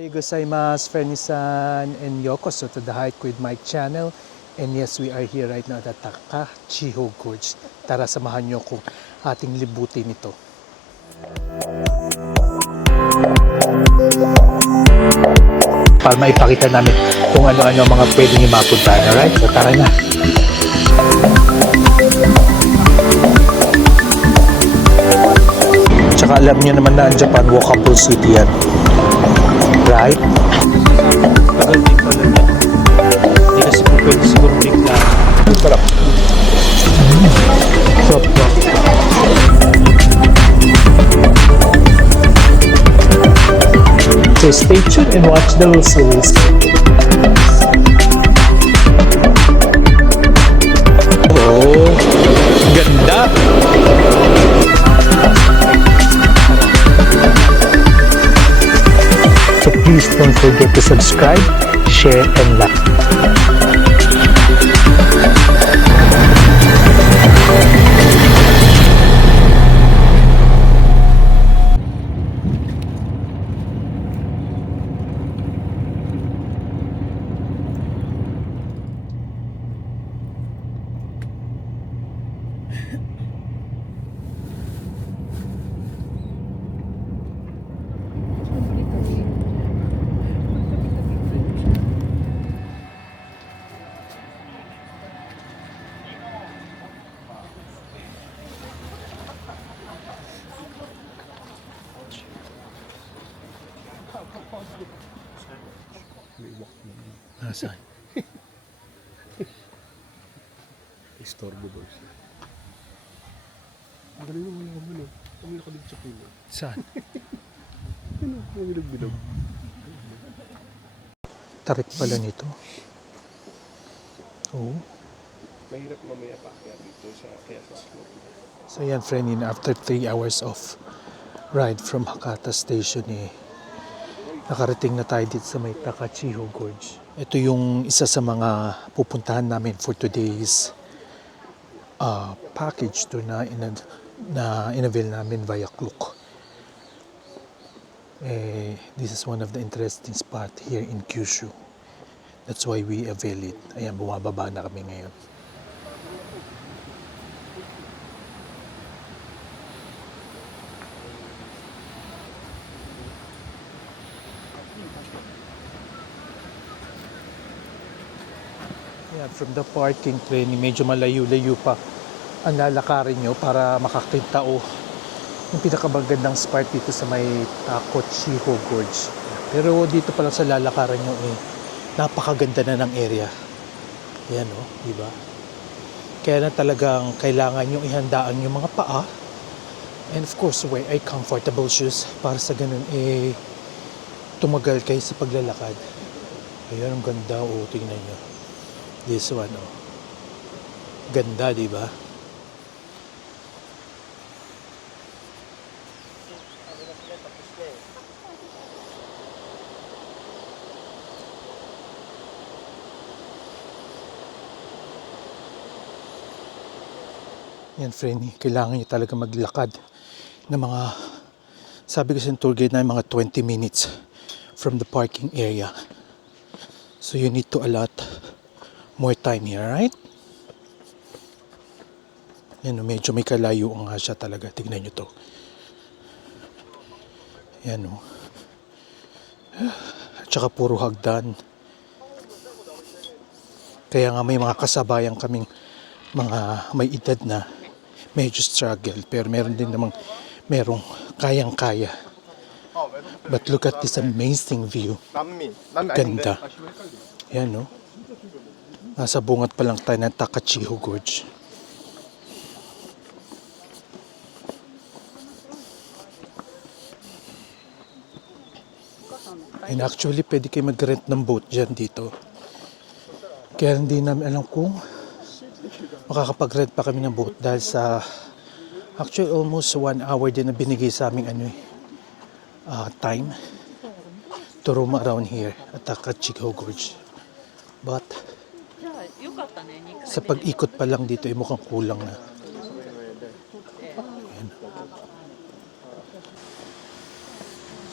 Ohayo gozaimasu, Fernie-san and Yokoso to the Hike with Mike channel. And yes, we are here right now at Takachiho Gorge. Tara, samahan niyo ko ating libutin ito. Para maipakita namin kung ano-ano mga pwede niyo mapuntahan. Alright? So tara na. Tsaka alam niyo naman na ang Japan walkable city yan. Right? Tagal din pala niya. Hindi kasi po pwede siguro bigla. Sarap. Sarap po. So stay tuned and watch the series. Oh, ganda! So please don't forget to subscribe, share, and like. Nasaan? Istorbo ba siya? Ang galing naman yung ano. Ang nakalig sa pino. Saan? Ano? Ang bilog-bilog. Tarik pala nito. Oo. Mahirap mamaya pa kaya dito kaya sa slope. So yan, friend, after 3 hours of ride from Hakata Station, nakarating na tayo dito sa may Takachiho Gorge. Ito yung isa sa mga pupuntahan namin for today's package tour na in-avail namin via Klook. This is one of the interesting spot here in Kyushu. That's why we avail it. Ayan, bumababa na kami ngayon. Yeah, from the parking train, medyo malayo-layo pa ang lalakarin nyo para makakita yung pinakamagandang spot dito sa may Takachiho Gorge. Pero dito pa lang sa lalakaran nyo, napakaganda na ng area. Yan di ba? Kaya na talagang kailangan nyo ihandaan yung mga paa. And of course, wear a comfortable shoes para sa ganun, tumagal kayo sa paglalakad. Ayan, ang ganda. Tingnan nyo. This one, ganda, di ba? Yan, friend, kailangan nyo talaga maglakad ng mga, sabi kasi ng tour guide na mga 20 minutes from the parking area. So you need to allot more time here, right? Yan, medyo may kalayo nga siya talaga. Tignan nyo to. Yan, At saka puro hagdan. Kaya nga may mga kasabayan kaming mga may edad na medyo struggle. Pero meron din namang merong kayang-kaya. But look at this amazing view. Ganda. Yan, Nasa bungat pa lang tayo ng Takachiho Gorge. And actually, pwede kayo mag-rent ng boat dyan dito. Kaya hindi namin alam kung makakapag-rent pa kami ng boat dahil sa actually almost 1 hour din na binigay sa aming time to roam around here at Takachiho Gorge. But sa pag-ikot pa lang dito, mukhang kulang na. Ayan.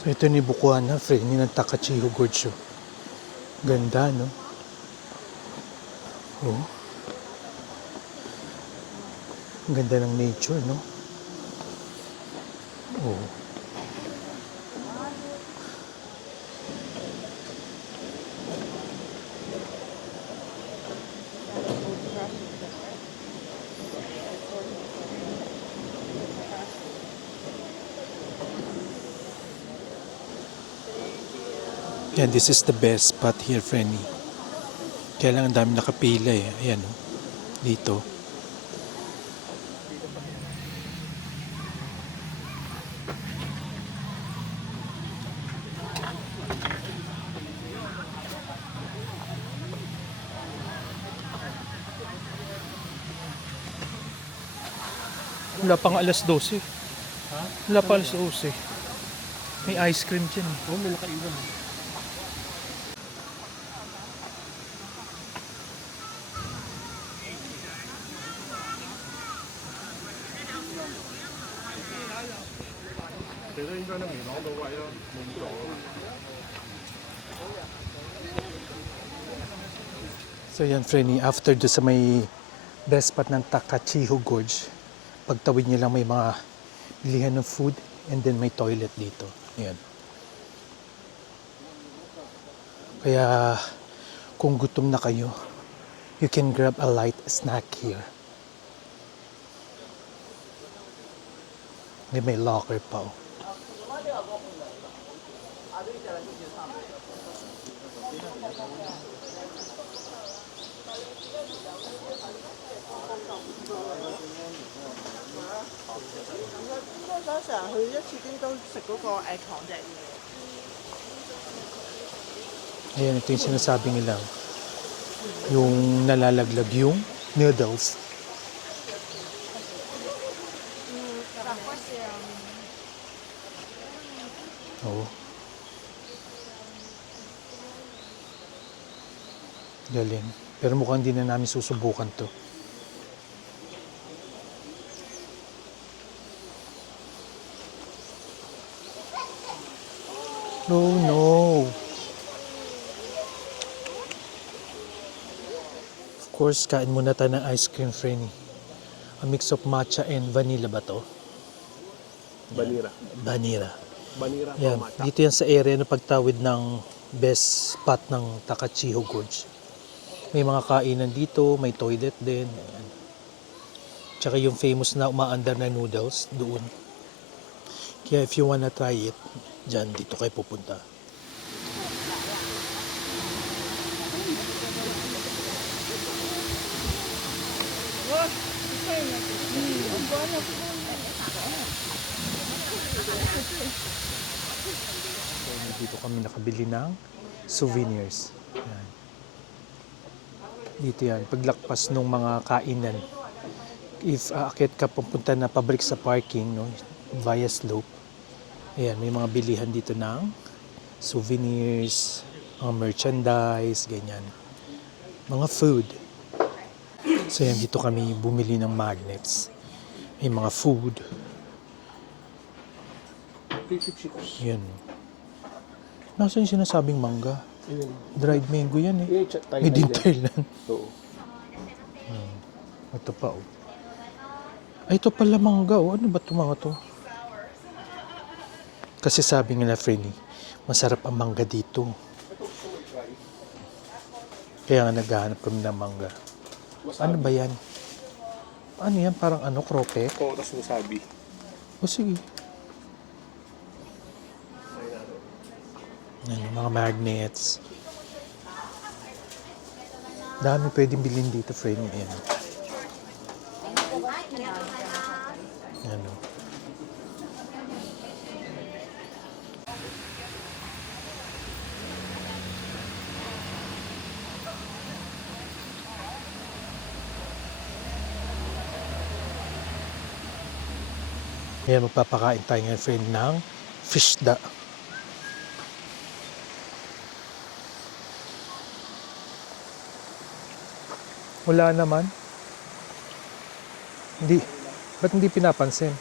So Ito ni Bukuana, friend, ni ng Takachiho Gorge. Oh. Ganda, no? Oh. Ang ganda ng nature, no? Oh. Yeah, this is the best spot here, friendly. Kaya lang ang dami nakapila eh. Ayan, oh. Dito. Wala pang alas 12. Ha? Wala pang alas 12. May ice cream dyan. Oo, may nakaiwan. So yan, Frenny, after do sa may best spot ng Takachiho Gorge, pagtawid niyo lang may mga bilihan ng food and then may toilet dito. Ayan. Kaya kung gutom na kayo, you can grab a light snack here. May locker pa. Oh. Ayan, ito yung sinasabi nila. Yung nalalaglag yung noodles. Oo. Galing. Pero mukhang hindi na namin susubukan to. Oh no. Of course, kain muna tayo ng ice cream, Frenny. A mix of matcha and vanilla ba to? Banira. Vanilla. Banira Yan. o mata. Dito yan sa area na pagtawid ng best spot ng Takachiho Gorge. May mga kainan dito, may toilet din. Ayan. Tsaka yung famous na umaandar na noodles doon. Kaya if you wanna try it, dyan, dito kayo pupunta. So, dito kami nakabili ng souvenirs. Yan. Dito yan, paglakpas ng mga kainan. If aakyat ka pupunta na pabalik sa parking, no, via slope, ayan, may mga bilihan dito ng souvenirs, mga merchandise, ganyan. Mga food. So yan, dito kami bumili ng magnets. May mga food. Yan. Nasaan yung sinasabing mangga? Ayun. Dried mango yan eh. Yung Thailand Made in yan. Thailand. Oo. Ito pa oh. Ay, ito pala mangga oh. Ano ba ito mga to? Kasi sabi nga na Frenny, masarap ang mangga dito. Kaya nga naghahanap kami ng mangga. Ano ba yan? Ano yan? Parang ano, krope? Oras mo sabi. O sige. Ano, mga magnets. Dami pwedeng bilhin dito, Frenny. Ayan. Ano. Ayan, magpapakain tayo ngayon, friend, ng fishda. Wala naman. Hindi. Ba't hindi pinapansin?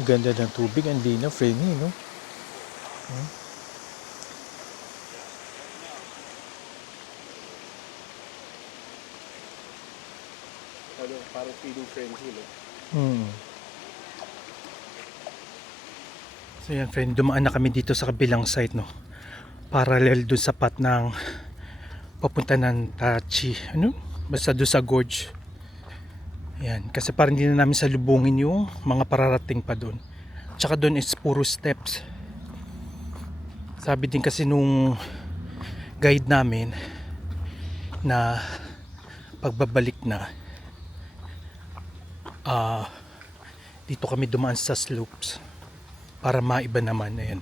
Ang ganda ng tubig, ang linaw, friendly, no? Ano, parang feeding frenzy, no? So yan friend, dumaan na kami dito sa kabilang side, no? Parallel dun sa path ng papunta ng Tachi. Ano? Basta dun sa gorge. Yan, kasi parang hindi na namin salubungin yung mga pararating pa dun. Tsaka dun is puro steps. Sabi din kasi nung guide namin na pagbabalik na dito kami dumaan sa slopes para maiba naman. Ayan.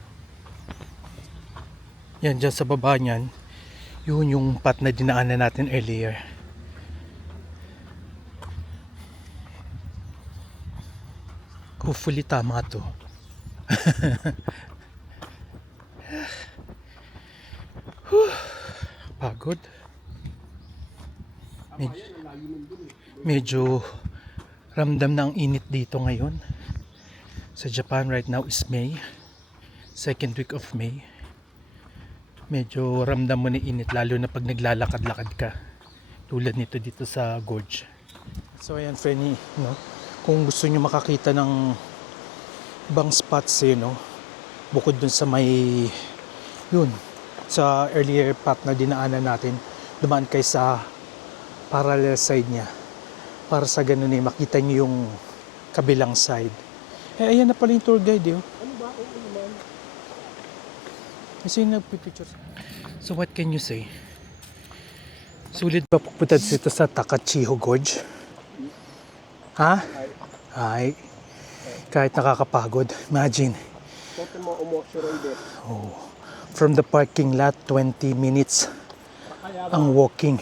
Yan, dyan sa baba niyan, yun yung path na dinaanan natin earlier. Hopefully tama to. Pagod. Medyo ramdam na ang init dito ngayon. Sa Japan right now is May. Second week of May. Medyo ramdam mo na init lalo na pag naglalakad-lakad ka. Tulad nito dito sa gorge. So ayan Frenny, no? Kung gusto nyo makakita ng ibang spots no? Bukod dun sa may yun, sa earlier path na dinaanan natin, dumaan kayo sa parallel side niya para sa ganun makita nyo yung kabilang side. Ayan na pala yung tour guide Ano ba? Oo naman. kasi nagpipicture. So what can you say? Sulit ba pupunta dito sa Takachiho Gorge? Ha? Ay. Kahit nakakapagod. Imagine. Total mo umoksoroides. Oh. From the parking lot, 20 minutes ang walking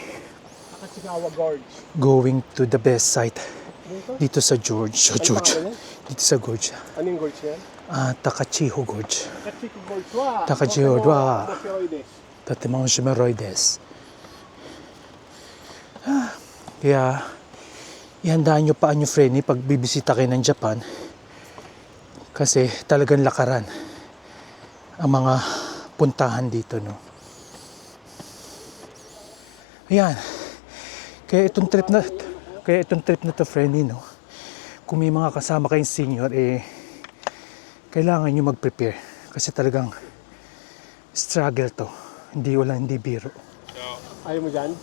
Takachikawa Gorge. going to the best site Dito? dito sa George. So, George. Dito sa Gorge. Ano yung gorge yan? Takachiho Gorge. Takachiko Gorge wa. Takachiho wa. Umoksoroides. Tatemang Shimeroides. Kaya, ihandaan nyo pa nyo Frenny pag bibisita kayo ng Japan. Kasi talagang lakaran ang mga puntahan dito, no. Ayan. Kaya itong trip na to Frenny, no. Kung may mga kasama kayong senior, kailangan nyo mag-prepare. Kasi talagang struggle to. Hindi biro. Ayaw mo dyan?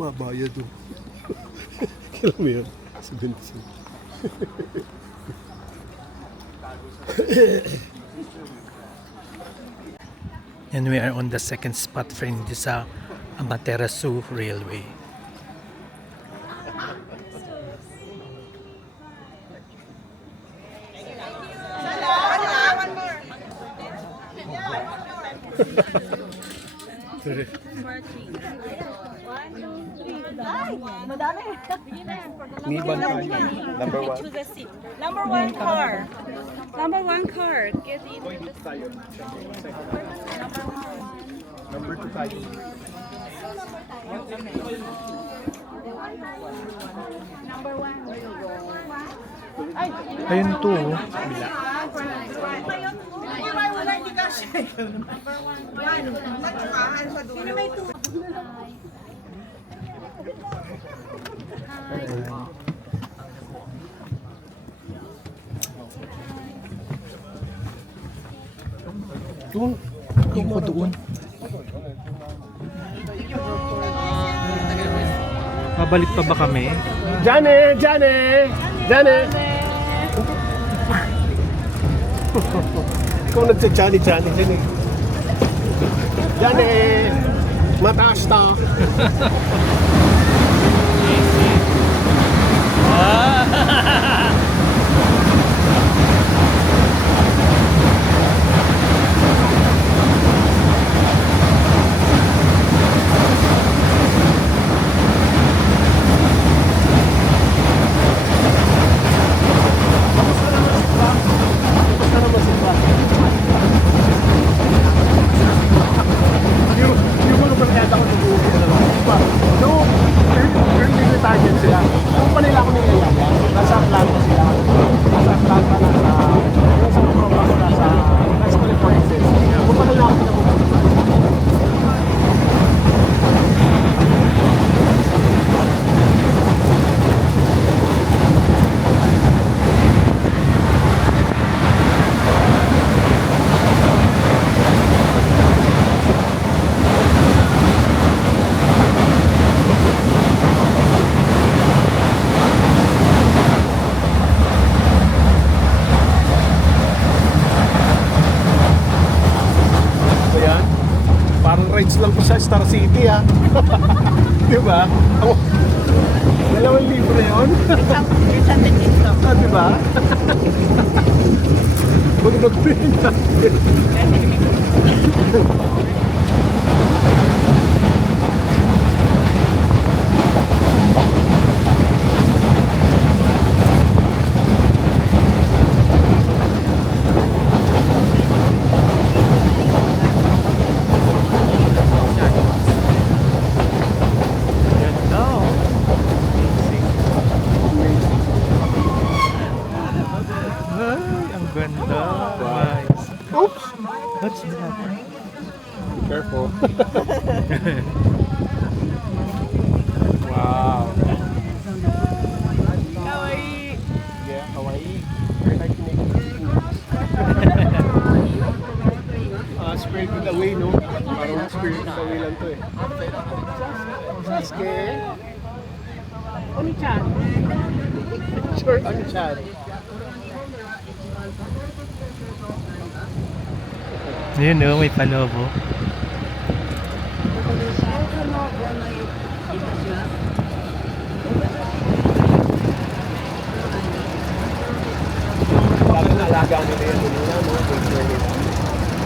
Mabayad o. Kailan mo yan? 75. And we are on the second spot friend sa Amaterasu Railway. Niban tayo. Number one. To the seat. Number one car. Number one car. Get in. Tayo. Number two tayo. Ayun to. Doon. Yung ko doon. Babalik pa ba kami? Jane! Jane! Jane! Ikaw nagsa-Jane dyan eh. Jane! Mataas ta! siya Star City ah. Di ba? 2,000 yun. Ah, di ba? Mag-doctrine natin. Ay, ang ganda. Wow. Nice. Oops! What's that? Careful. Wow. Kawaii. Yeah, Hawaii. I like to make Spirited Away, no? Parang Spirited Away lang to eh. Sasuke. Oni-chan. Short on chat. Yun o, may palobo. Dapat alagaan nila yan nila, no?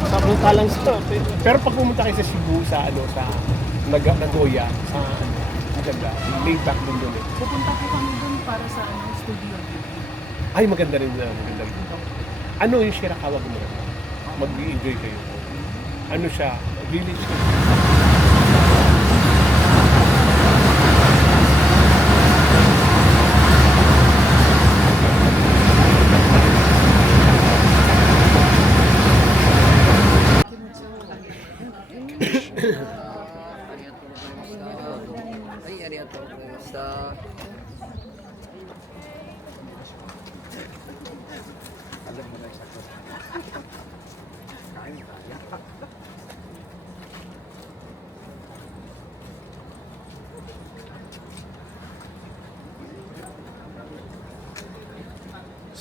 Sapunta lang sa... Pero pag pumunta kayo sa Cebu, sa ano, sa Nagoya, sa maganda, laid back din doon eh. Pupunta po kami dun para sa studio. Ay, maganda rin na, maganda rin. Ano yung Shirakawa mo? Mag-enjoy kayo. Ano siya? Village siya.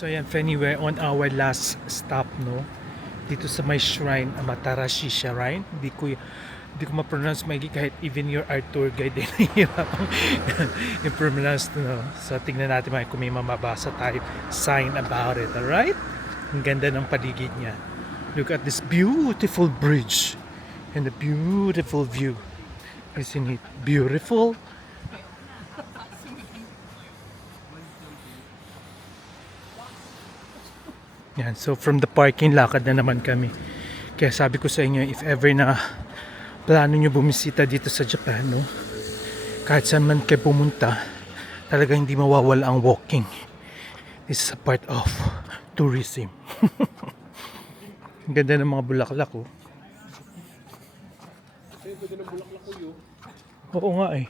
So yan, Fanny, we're on our last stop, no? Dito sa may shrine, Amaterasu Shrine. Hindi ko ma-pronounce maigi kahit even your art tour guide din nahihirapang i-pronounce, no? So tingnan natin kung may mamabasa tayo sign about it, alright? Ang ganda ng paligid niya. Look at this beautiful bridge and the beautiful view. Isn't it beautiful? Yan, so from the parking, lakad na naman kami. Kaya sabi ko sa inyo, if ever na plano nyo bumisita dito sa Japan, no? Kahit saan man kayo pumunta, talaga hindi mawawala ang walking. This is a part of tourism. Ang ganda ng mga bulaklak, oh. Oo nga eh.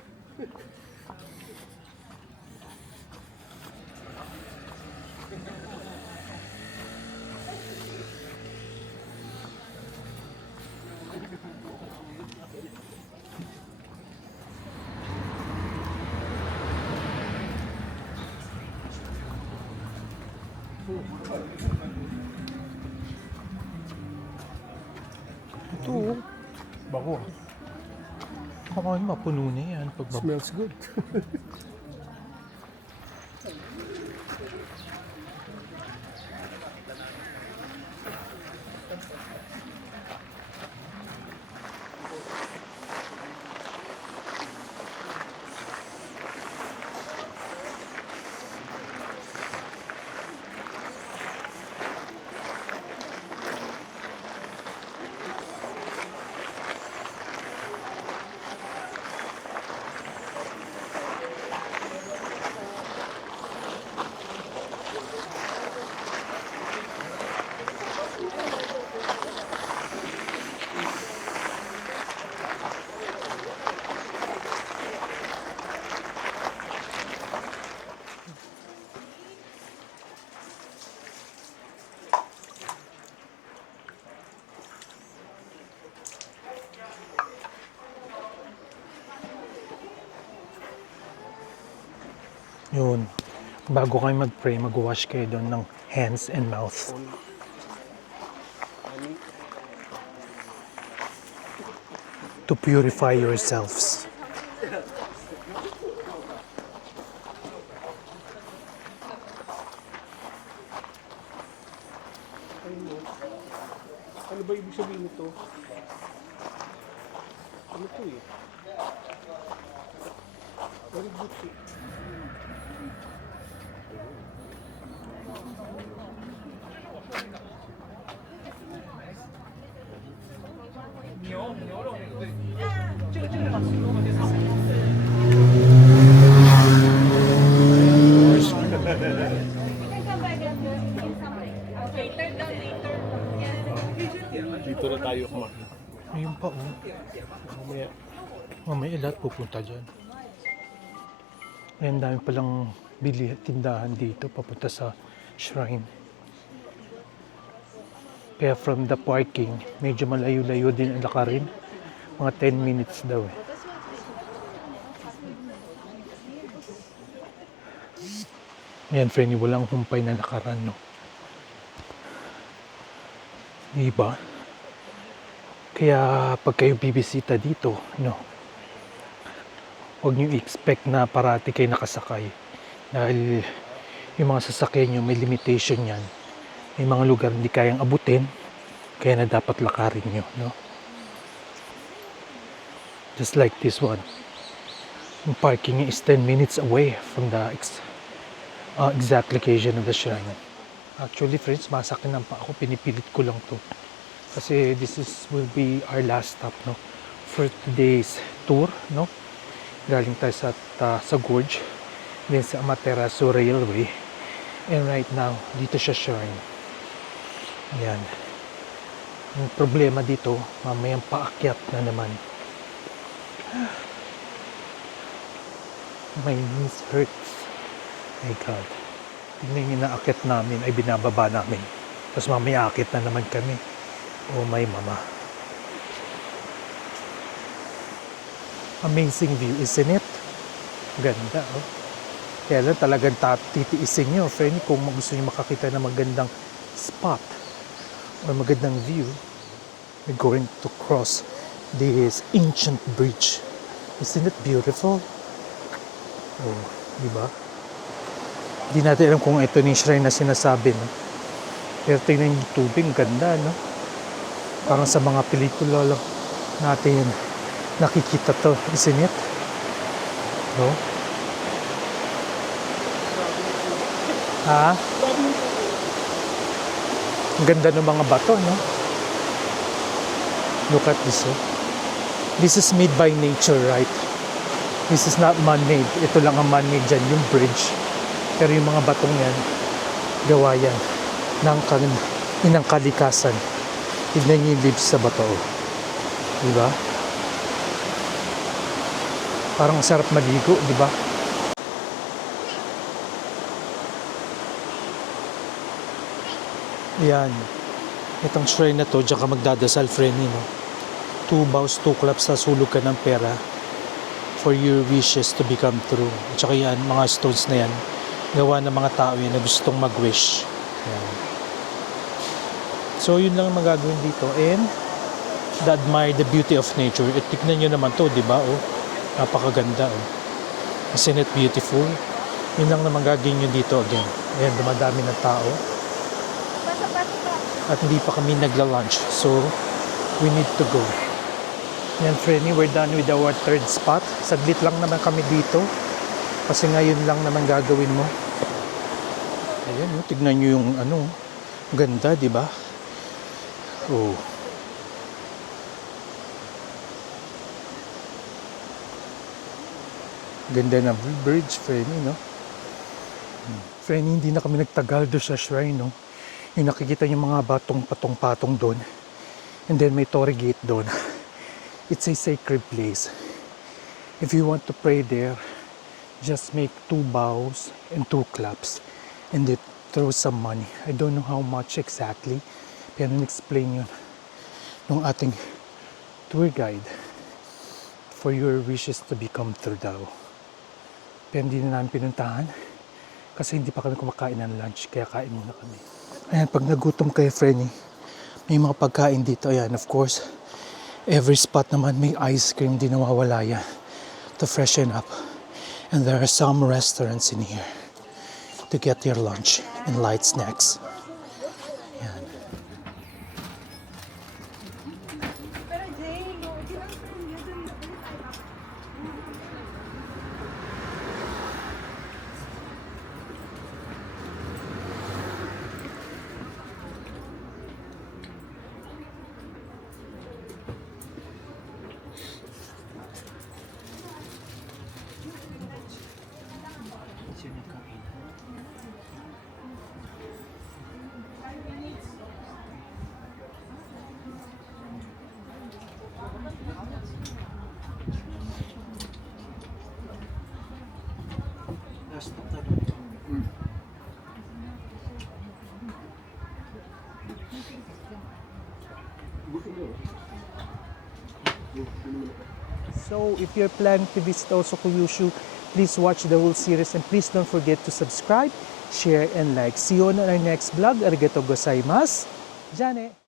Ito, oh. Bango. Baka mapuno na yan. Smells good. Yun. Bago kayo mag-pray, mag-wash kayo doon ng hands and mouth. to purify yourselves. Ano ba ibig sabihin nito? Ano to eh? Very good eh. Dito na tayo kumain. Ayun pa oh. Mamaya. Mamaya lahat pupunta dyan. Ayun, dami palang bili at tindahan dito papunta sa shrine. Kaya from the parking, medyo malayo-layo din ang lakarin. Mga 10 minutes daw eh. Ayan, friendly, walang humpay na lakaran, no? Diba? Kaya pag kayo bibisita dito, no, huwag niyo expect na parati kayo nakasakay. Dahil yung mga sasakyan nyo may limitation yan. May mga lugar hindi kayang abutin, kaya na dapat lakarin nyo, no? Just like this one. Yung parking is 10 minutes away from the exact location of the shrine. Actually, friends, masakin pa ako, pinipilit ko lang to. Kasi will be our last stop, no, for today's tour, no. Galing tayo sa Gorge, then sa Amaterasu Railway, and right now dito siya shrine. Ayan. Yung problema dito, mamayang paakyat na naman. My knees hurts. My God. Tignan yung naakyat namin ay binababa namin. Tapos mamaya akit na naman kami. Oh my mama. Amazing view, isn't it? Ganda, oh. Kaya lang talagang titiisin nyo, friend, kung gusto nyo makakita ng magandang spot or magandang view, we're going to cross this ancient bridge. Isn't it beautiful? Oh, di ba? Hindi natin alam kung ito ni shrine na sinasabi, no? Pero tingnan yung tubig, ganda, no? Parang sa mga pelikula lang natin nakikita to, isn't it? No? Ha? Ang ganda ng mga bato, no? Look at this, oh. This is made by nature, right? This is not man-made. Ito lang ang man-made dyan, yung bridge. Pero yung mga batong yan, gawa yan ng kalikasan. Tignan niyo yung leaves sa bato. Diba? Parang sarap maligo, diba? Yan. Itong shrine na to, diyan ka magdadasal, friendly, no? 2 bows, 2 claps, sulog ka ng pera for your wishes to become true. At saka yan, mga stones na yan, gawa ng mga tao yan na gustong mag-wish. Yan. So, yun lang ang magagawin dito. And, admire the beauty of nature. At tignan nyo naman to, di ba? Oh, napakaganda. Oh. Isn't it beautiful? Yun lang naman gagawin nyo dito again. Ayan, dumadami ng tao. At hindi pa kami nagla-lunch. So, we need to go. Yan, Frenny, we're done with our third spot. Saglit lang naman kami dito. Kasi ngayon lang naman gagawin mo. Ayan, oh, tignan nyo yung ano. Ganda, di ba? Oh. Ganda na bridge, Frenny, no? Frenny, hindi na kami nagtagal doon sa shrine, no? Yung nakikita yung mga batong patong-patong doon. And then may Torii Gate doon. It's a sacred place. If you want to pray there, just make 2 bows and 2 claps. And then throw some money. I don't know how much exactly. Pero explain yun nung ating tour guide for your wishes to become true daw. Pero hindi na namin pinuntahan kasi hindi pa kami kumakain ng lunch. Kaya kain muna kami. Ayan, pag nagutom kayo, Frenny, may mga pagkain dito. Ayan, of course, Every spot naman may ice cream, di nawawala yan to freshen up. And there are some restaurants in here to get your lunch and light snacks. Yan. So if you're planning to visit also Kyushu, please watch the whole series and please don't forget to subscribe, share, and like. See you on our next vlog. Arigatou gozaimasu. Jane!